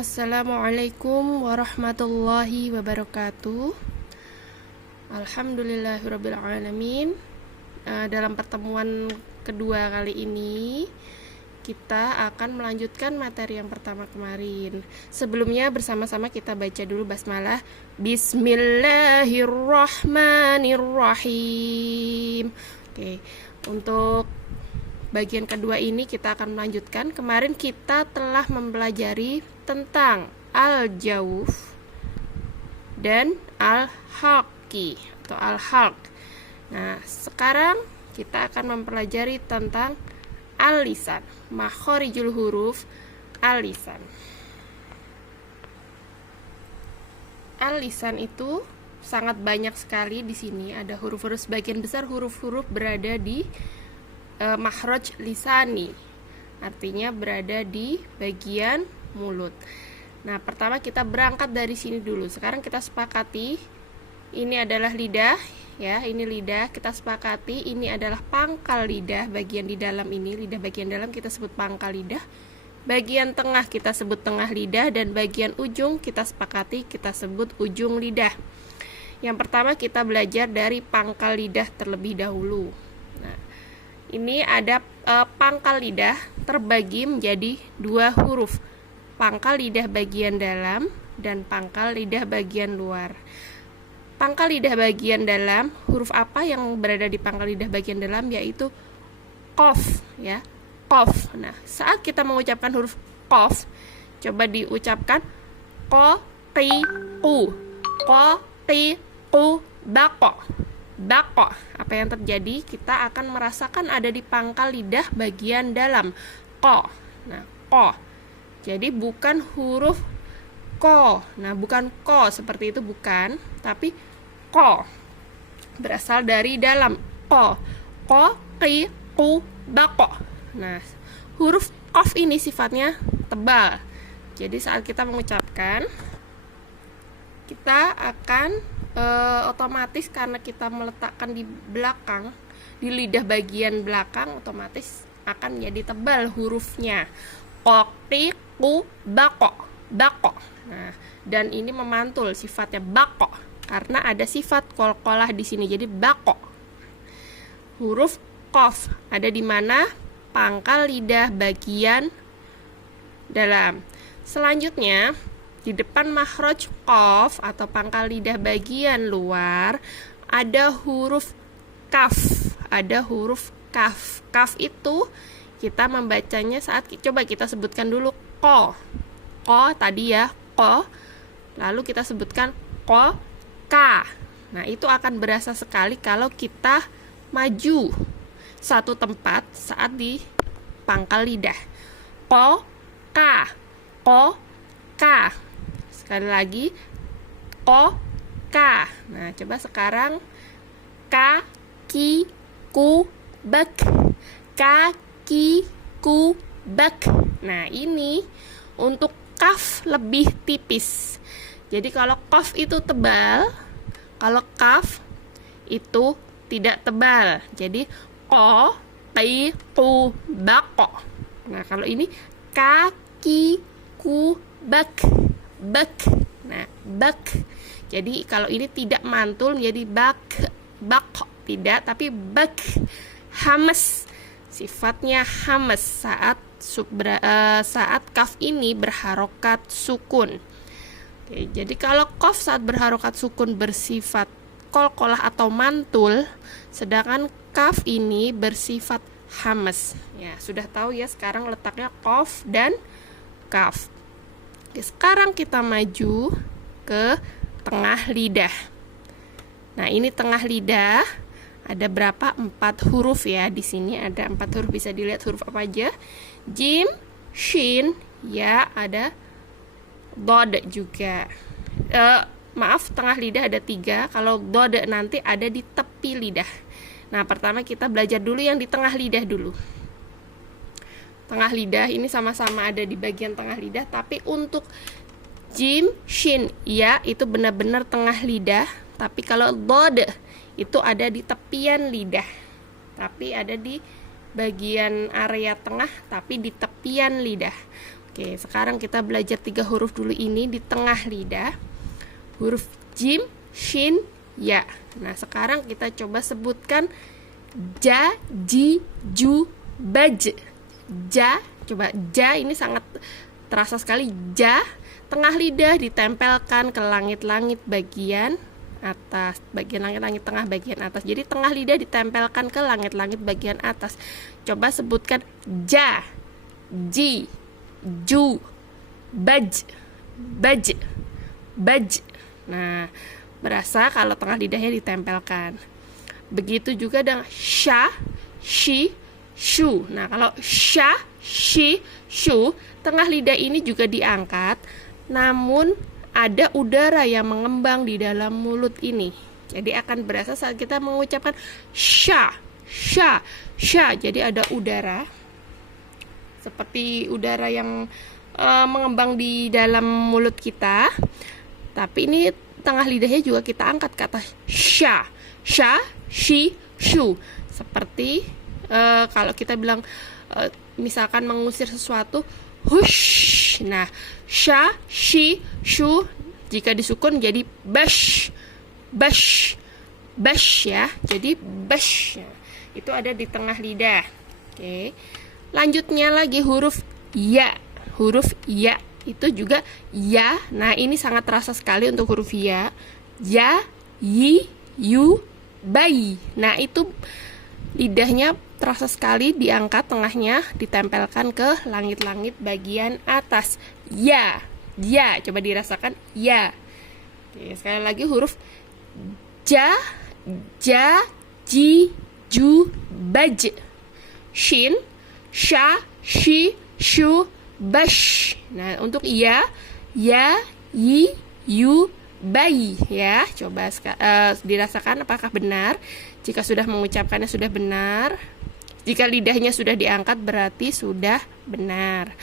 Assalamualaikum warahmatullahi wabarakatuh. Alhamdulillahirrabbilalamin. Dalam pertemuan kedua kali ini kita akan melanjutkan materi yang pertama kemarin. Sebelumnya bersama-sama kita baca dulu basmalah. Bismillahirrahmanirrahim. Oke, untuk bagian kedua ini kita akan melanjutkan. Kemarin kita telah mempelajari tentang al-jawf dan al-halqi atau al-halq. Nah, sekarang kita akan mempelajari tentang al-lisan, makhorijul huruf al-lisan. Al-lisan itu sangat banyak sekali di sini. Ada huruf-huruf, sebagian besar huruf-huruf berada di makhraj lisani, artinya berada di bagian mulut. Nah, pertama kita berangkat dari sini dulu. Sekarang kita sepakati ini adalah lidah, ya, ini lidah. Kita sepakati ini adalah pangkal lidah, bagian di dalam ini, lidah bagian dalam kita sebut pangkal lidah. Bagian tengah kita sebut tengah lidah, dan bagian ujung kita sepakati kita sebut ujung lidah. Yang pertama kita belajar dari pangkal lidah terlebih dahulu. Nah, ini ada pangkal lidah terbagi menjadi dua huruf, pangkal lidah bagian dalam dan pangkal lidah bagian luar. Pangkal lidah bagian dalam, huruf apa yang berada di pangkal lidah bagian dalam? Yaitu qaf, ya, qaf. Nah, saat kita mengucapkan huruf qaf, coba diucapkan qa qi qu, qa qi qu, baqa. Bako, apa yang terjadi? Kita akan merasakan ada di pangkal lidah bagian dalam, ko. Nah, ko. Jadi bukan huruf ko. Nah, bukan ko seperti itu, bukan, tapi ko. Berasal dari dalam, ko. Ko, qi, qu, bako. Nah, huruf qaf ini sifatnya tebal. Jadi saat kita mengucapkan, kita akan otomatis karena kita meletakkan di belakang, di lidah bagian belakang, otomatis akan menjadi tebal hurufnya. Qi, qu, bako, bako. Nah, dan ini memantul sifatnya bako karena ada sifat qalqalah di sini, jadi bako. Huruf qaf ada di mana? Pangkal lidah bagian dalam. Selanjutnya di depan makhraj qaf atau pangkal lidah bagian luar ada huruf kaf. Ada huruf kaf. Kaf itu kita membacanya saat, coba kita sebutkan dulu ko. Ko tadi ya, ko. Lalu kita sebutkan ko, ka. Nah, itu akan berasa sekali kalau kita maju satu tempat saat di pangkal lidah. Ko, ka. Ko, ka. Sekali lagi, ko, ka. Nah, coba sekarang ka, ki, ku, bak. Ka, ki, ku, bak. Nah, ini untuk kaf lebih tipis. Jadi kalau kaf itu tebal, kalau kaf itu tidak tebal. Jadi ko, qi, ku, bako. Nah, kalau ini ka, ki, ku, bak. Bak. Nah, bak. Jadi kalau ini tidak mantul menjadi bak, bak tidak, tapi bak. Hamas. Sifatnya hamas saat kaf ini berharokat sukun. Oke, jadi kalau qaf saat berharokat sukun bersifat qalqalah atau mantul, sedangkan kaf ini bersifat hamas. Ya, sudah tahu ya sekarang letaknya qaf dan kaf. Oke, sekarang kita maju ke tengah lidah. Nah, ini tengah lidah. Ada berapa? 4 huruf ya. Di sini ada 4 huruf. Bisa dilihat huruf apa aja? Jim, shin, ya, ada dod juga. Maaf, tengah lidah ada 3. Kalau dod nanti ada di tepi lidah. Nah, pertama kita belajar dulu yang di tengah lidah dulu. Tengah lidah ini sama-sama ada di bagian tengah lidah, tapi untuk jim, shin, ya, itu benar-benar tengah lidah. Tapi kalau dod itu ada di tepian lidah, tapi ada di bagian area tengah, tapi di tepian lidah. Oke, sekarang kita belajar 3 huruf dulu ini di tengah lidah. Huruf jim, shin, ya. Nah, sekarang kita coba sebutkan ja, ji, ju, baj. Ja, coba ja ini sangat terasa sekali. Ja, tengah lidah ditempelkan ke langit-langit bagian atas, bagian langit-langit tengah bagian atas. Jadi tengah lidah ditempelkan ke langit-langit bagian atas. Coba sebutkan ja, ji, ju, baj, baj, baj. Nah, berasa kalau tengah lidahnya ditempelkan. Begitu juga dengan sha, shi, shu. Nah, kalau sha, shi, shu, tengah lidah ini juga diangkat, namun ada udara yang mengembang di dalam mulut ini. Jadi akan berasa saat kita mengucapkan sha, sha, sha. Jadi ada udara, seperti udara yang mengembang di dalam mulut kita. Tapi ini tengah lidahnya juga kita angkat ke atas. Sha, sha, shi, shu. Seperti kalau kita bilang misalkan mengusir sesuatu, hush. Nah, sha, shi, shu jika disukun jadi bash, bash, bash ya. Jadi bash. Nah, itu ada di tengah lidah. Oke. Lanjutnya lagi huruf ya. Huruf ya itu juga ya. Nah, ini sangat terasa sekali untuk huruf ya. Ya, yi, yu, bai. Nah, itu lidahnya terasa sekali diangkat tengahnya, ditempelkan ke langit-langit bagian atas. Ya, ya. Coba dirasakan ya. Oke, sekali lagi huruf ja, ja, ji, ju, baj. Shin, sha, shi, shu, bash. Nah, untuk ya, ya, yi, yu, bai ya. Coba dirasakan apakah benar. Jika sudah mengucapkannya sudah benar. Jika lidahnya sudah diangkat berarti sudah benar.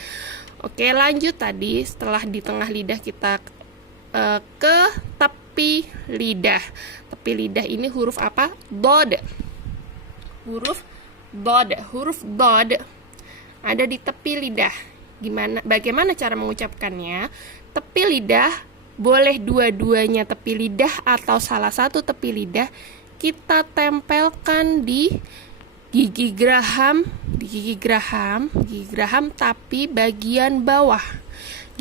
Oke, lanjut tadi setelah di tengah lidah kita ke tepi lidah. Tepi lidah ini huruf apa? Dod. Huruf dod. Huruf dod ada di tepi lidah. Bagaimana cara mengucapkannya? Tepi lidah boleh dua-duanya tepi lidah atau salah satu tepi lidah kita tempelkan di gigi geraham, tapi bagian bawah.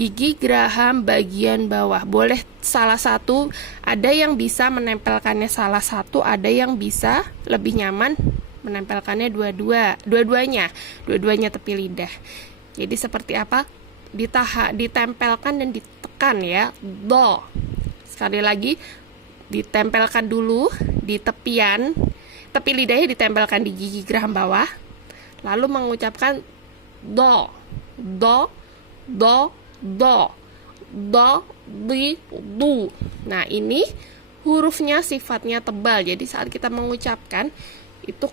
Gigi geraham bagian bawah. Boleh salah satu, ada yang bisa menempelkannya salah satu, ada yang bisa lebih nyaman menempelkannya dua-duanya tepi lidah. Jadi seperti apa? Ditempelkan dan ditekan ya. Do. Sekali lagi ditempelkan dulu di tepian, tepi lidahnya ditempelkan di gigi geraham bawah, lalu mengucapkan do, do, do, do, do, di, du. Nah, ini hurufnya sifatnya tebal. Jadi saat kita mengucapkan itu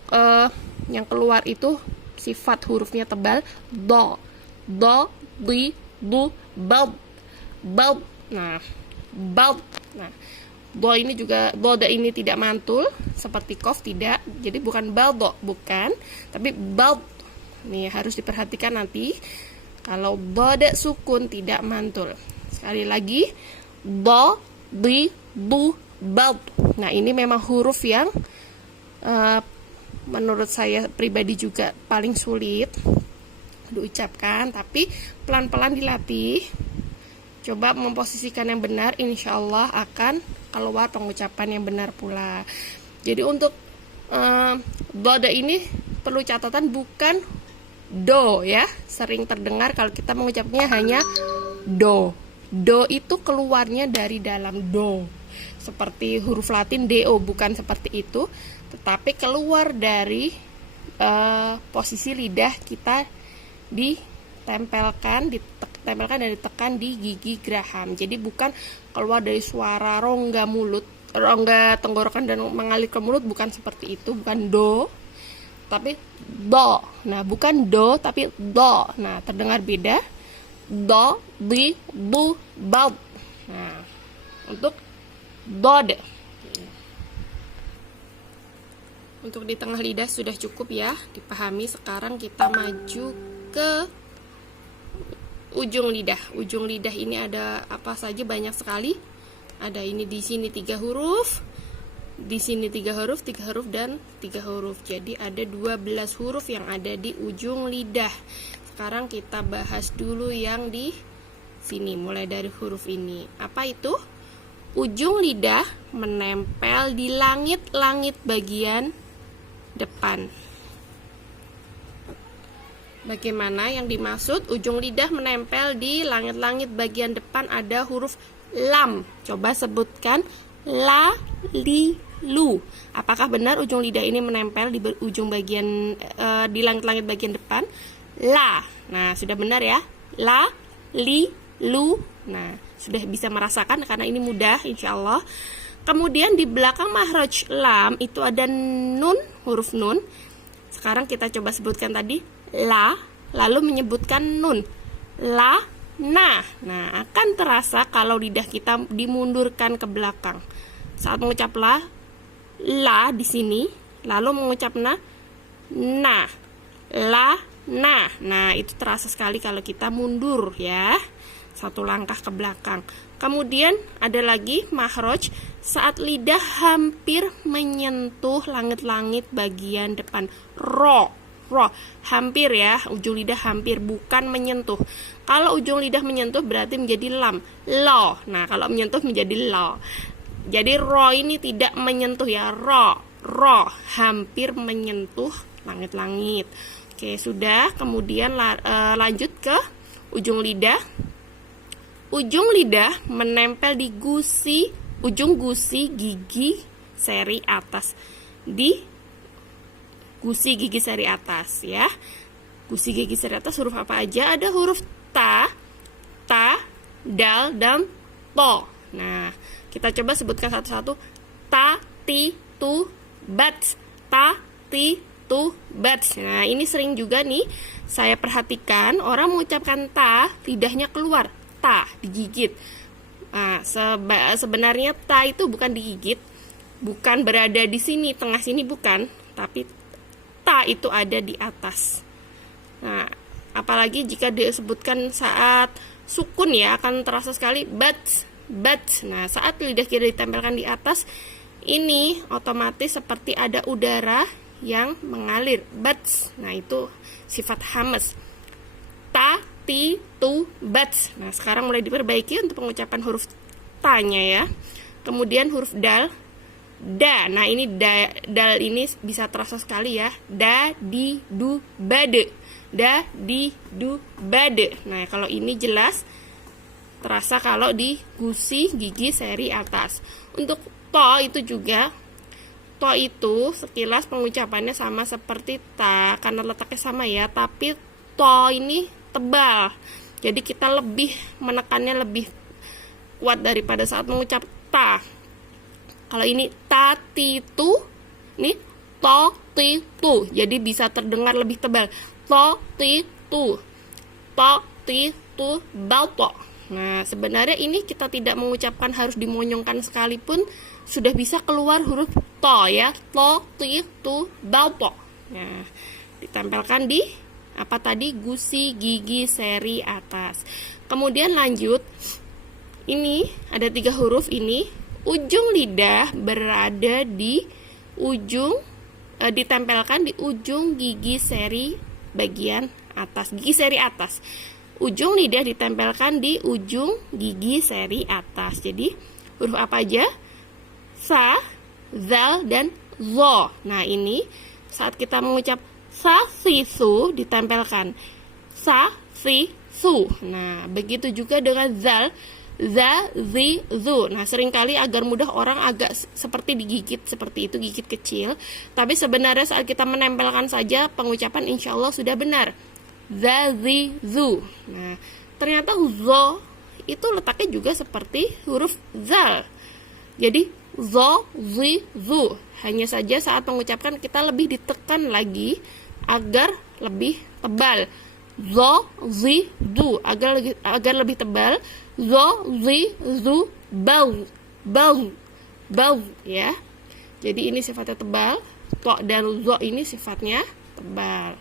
yang keluar itu sifat hurufnya tebal. Do, do, di, du, bal, bal. Nah, bal. Nah, do ini juga, boda ini tidak mantul seperti kof, tidak. Jadi bukan baldo, bukan, tapi bald. Nih harus diperhatikan nanti kalau boda sukun tidak mantul. Sekali lagi, do, di, bu, bald. Nah, ini memang huruf yang menurut saya pribadi juga paling sulit diucapkan, tapi pelan-pelan dilatih. Coba memposisikan yang benar, insya Allah akan keluar pengucapan yang benar pula. Jadi untuk doda ini perlu catatan bukan do ya. Sering terdengar kalau kita mengucapnya hanya do. Do itu keluarnya dari dalam do. Seperti huruf Latin do, bukan seperti itu. Tetapi keluar dari posisi lidah kita ditempelkan dan ditekan di gigi geraham. Jadi bukan keluar dari suara rongga mulut, rongga tenggorokan dan mengalir ke mulut, bukan seperti itu, bukan do, tapi do. Nah, bukan do tapi do. Nah, terdengar beda. Do, di, bu, bal. Nah, untuk dod. Untuk di tengah lidah sudah cukup ya dipahami. Sekarang kita maju ke ujung lidah. Ujung lidah ini ada apa saja, banyak sekali. Ada ini di sini 3 huruf, di sini 3 huruf, 3 huruf dan 3 huruf. Jadi ada 12 huruf yang ada di ujung lidah. Sekarang kita bahas dulu yang di sini, mulai dari huruf ini. Apa itu? Ujung lidah menempel di langit-langit bagian depan. Bagaimana yang dimaksud ujung lidah menempel di langit-langit bagian depan? Ada huruf lam. Coba sebutkan. La, li, lu. Apakah benar ujung lidah ini menempel di ujung bagian di langit-langit bagian depan? La. Nah, sudah benar ya. La, li, lu. Nah, sudah bisa merasakan karena ini mudah insya Allah. Kemudian di belakang mahraj lam itu ada nun, huruf nun. Sekarang kita coba sebutkan tadi la, lalu menyebutkan nun. La, na. Nah, akan terasa kalau lidah kita dimundurkan ke belakang. Saat mengucap la di sini, lalu mengucap na, la, na. Nah, itu terasa sekali kalau kita mundur ya. Satu langkah ke belakang. Kemudian ada lagi mahraj saat lidah hampir menyentuh langit-langit bagian depan. Ro, hampir ya, ujung lidah hampir, bukan menyentuh. Kalau ujung lidah menyentuh berarti menjadi lam. Lo. Nah, kalau menyentuh menjadi lo. Jadi ro ini tidak menyentuh ya, ro, hampir menyentuh langit-langit. Oke, sudah. Kemudian lanjut ke ujung lidah. Ujung lidah menempel di ujung gusi gigi seri atas. Di gusi gigi seri atas ya. Gusi gigi seri atas huruf apa aja? Ada huruf ta, dal, dan to. Nah, kita coba sebutkan satu-satu. Ta, ti, tu, bat. Ta, ti, tu, bat. Nah, ini sering juga nih saya perhatikan orang mengucapkan ta, lidahnya keluar. Ta, digigit. Nah, sebenarnya ta itu bukan digigit, bukan berada di sini, tengah sini bukan, tapi ta itu ada di atas. Nah, apalagi jika disebutkan saat sukun ya, akan terasa sekali bat. Nah, saat lidah kita ditempelkan di atas, ini otomatis seperti ada udara yang mengalir. Bat. Nah, itu sifat hamas. Ta, ti, tu, bat. Nah, sekarang mulai diperbaiki untuk pengucapan huruf ta-nya ya. Kemudian huruf dal. Da. Nah, ini dal ini bisa terasa sekali ya. Da, di, du, bade. Da, di, du, bade. Nah, kalau ini jelas terasa kalau di gusi gigi seri atas. Untuk to itu juga, to itu sekilas pengucapannya sama seperti ta karena letaknya sama ya, tapi to ini tebal. Jadi kita lebih menekannya lebih kuat daripada saat mengucap ta. Kalau ini ta, ti, tu, ini to, ti, tu. Jadi bisa terdengar lebih tebal. To, ti, tu. To, ti, tu, balto. Nah, sebenarnya ini kita tidak mengucapkan harus dimonyongkan sekalipun sudah bisa keluar huruf to ya. To, ti, tu, balto. Nah, ditempelkan di apa tadi? Gusi gigi seri atas. Kemudian lanjut. Ini ada 3 huruf ini. Ujung lidah berada di ujung ditempelkan di ujung gigi seri bagian atas. Gigi seri atas. Ujung lidah ditempelkan di ujung gigi seri atas. Jadi huruf apa aja? Sa, zal, dan zo. Nah, ini saat kita mengucap sa, si, su ditempelkan sa, si, su. Nah, begitu juga dengan zal, za, zi, zu. Nah, seringkali agar mudah orang agak seperti digigit seperti itu, gigit kecil. Tapi sebenarnya saat kita menempelkan saja pengucapan insya Allah sudah benar. Za, zi, zu. Nah, ternyata zo itu letaknya juga seperti huruf zal. Jadi zo, zi, zu. Hanya saja saat mengucapkan kita lebih ditekan lagi agar lebih tebal. Zo, zi, zu. Agar lebih tebal. Zo, zi, zu, bau ya. Jadi ini sifatnya tebal. To dan zo ini sifatnya tebal.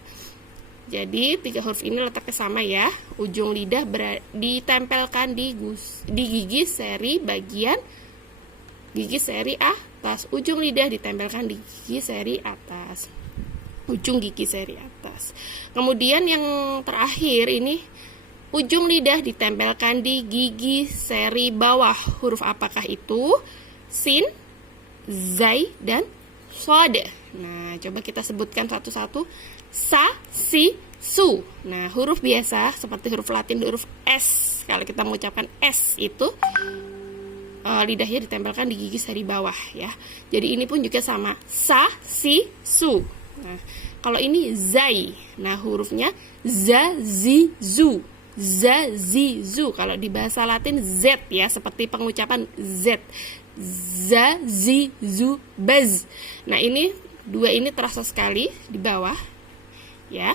Jadi 3 huruf ini letaknya sama ya. Ujung lidah ditempelkan di gigi seri bagian gigi seri atas. Ujung lidah ditempelkan di gigi seri atas. Ujung gigi seri atas. Kemudian yang terakhir ini ujung lidah ditempelkan di gigi seri bawah. Huruf apakah itu? Sin, zai, dan shad. Nah, coba kita sebutkan satu-satu. Sa, si, su. Nah, huruf biasa seperti huruf Latin, huruf S. Kalau kita mengucapkan S itu lidahnya ditempelkan di gigi seri bawah ya. Jadi ini pun juga sama. Sa, si, su. Nah, kalau ini zai. Nah, hurufnya za, zi, zu. Za, zi, zu. Kalau di bahasa Latin Z ya, seperti pengucapan Z. Za, zi, zu, baz. Nah, ini dua ini terasa sekali di bawah ya.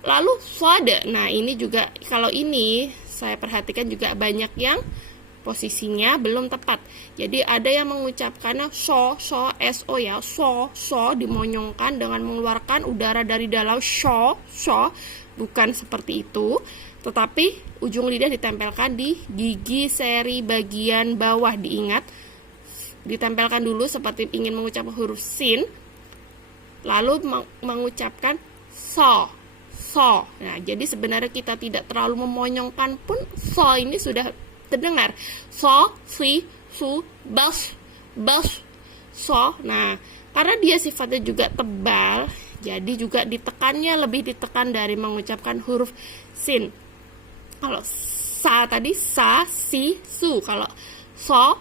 Lalu shad. Nah, ini juga kalau ini saya perhatikan juga banyak yang posisinya belum tepat. Jadi ada yang mengucapkannya so ya, so dimonyongkan dengan mengeluarkan udara dari dalam so. Bukan seperti itu, tetapi ujung lidah ditempelkan di gigi seri bagian bawah. Diingat, ditempelkan dulu seperti ingin mengucapkan huruf sin, lalu mengucapkan so. Nah, jadi sebenarnya kita tidak terlalu memonyongkan pun so ini sudah terdengar. So, si, su, bas, so. Nah, karena dia sifatnya juga tebal, jadi juga lebih ditekan dari mengucapkan huruf sin. Kalau sa tadi sa, si, su. Kalau so.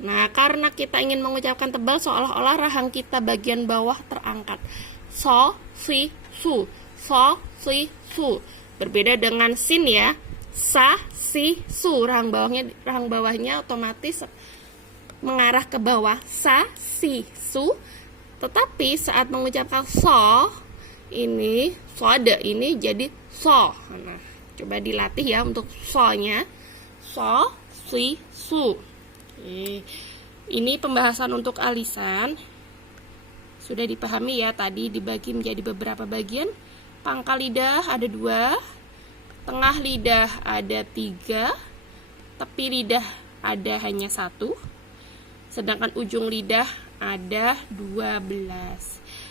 Nah, karena kita ingin mengucapkan tebal, seolah-olah rahang kita bagian bawah terangkat. So, si, su. So, si, su. Berbeda dengan sin ya. Sa, si, su. Rahang bawahnya otomatis mengarah ke bawah. Sa, si, su. Tetapi saat mengucapkan so, ini soda ini jadi so. Nah, coba dilatih ya untuk so-nya. So, si, su. Oke. Ini pembahasan untuk alisan. Sudah dipahami ya, tadi dibagi menjadi beberapa bagian. Pangkal lidah ada 2, tengah lidah ada 3, tepi lidah ada hanya 1, sedangkan ujung lidah ada 12.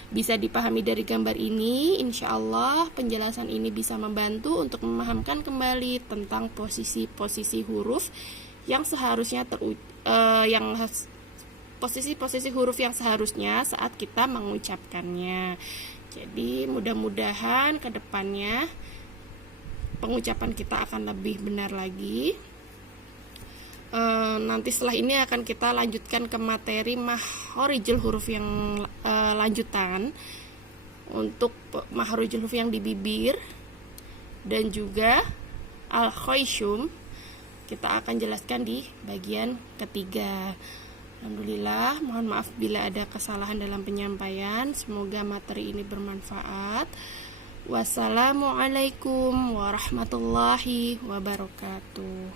Bisa dipahami dari gambar ini, insya Allah penjelasan ini bisa membantu untuk memahamkan kembali tentang posisi-posisi huruf yang seharusnya posisi-posisi huruf yang seharusnya saat kita mengucapkannya. Jadi mudah-mudahan ke depannya pengucapan kita akan lebih benar lagi. Nanti setelah ini akan kita lanjutkan ke materi makharijul huruf yang lanjutan. Untuk makharijul huruf yang di bibir dan juga al-khayshum kita akan jelaskan di bagian ketiga. Alhamdulillah, mohon maaf bila ada kesalahan dalam penyampaian. Semoga materi ini bermanfaat. Wassalamualaikum warahmatullahi wabarakatuh.